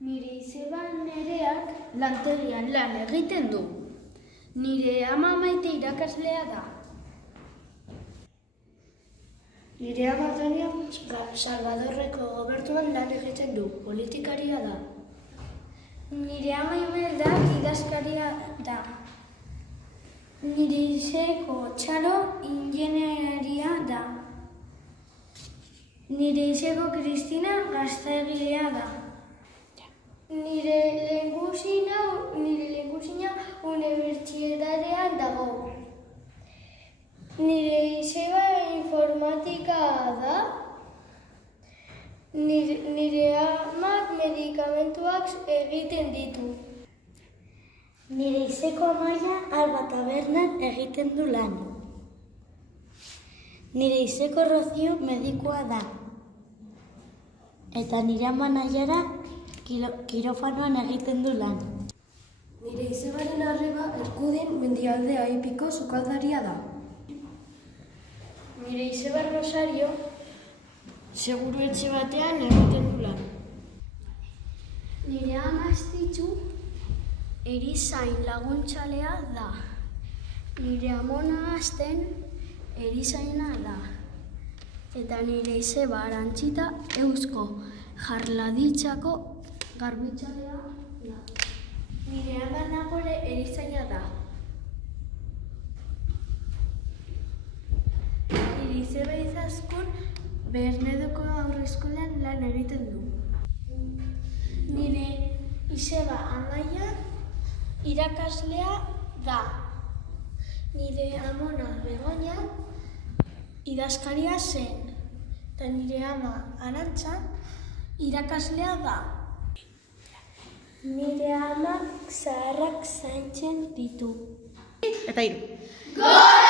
Nire izeba Nereak lantegian lan egiten du. Nire ama Maite irakaslea da. Nire ama Tania Salvadorreko gobernuan lan egiten du, politikaria da. Nire ama Imelda idazkaria da. Nire izeko Txalo ingenieria da. Nire izeko Kristina gaztegilea da. Nire lehengusina unibertsitatean dago. Nire izeba informatika da. Nire amak medikamentuak egiten ditu. Nire izeko Amaia Alba Tabernan egiten du lan. Nire izeko Rozio medikua da. Eta nire ama Naiara kirofanoan egiten du lan. Nire izebaren Arreba Erkudin Mendialdea Ipiko sukaldaria da. Nire izeba Rosario Seguru etxe batean egiten du lan. Nire ama Estitxu erizain laguntxalea da. Nire amona Asten erizaina da. Eta nire izeba Arantxita Eusko Jarladitzako garbitxalea da. Nire ama Nagore erizaina da. Nire izeba Izaskun Bernedoko haurreskolan lan egiten du. Nire izeba Amaia irakaslea da. Nire amona Begoña idazkaria zen. Eta nire ama Arantxa irakaslea da. Nire amak zaharrak zaintzen ditu. Eta hiru. Gora!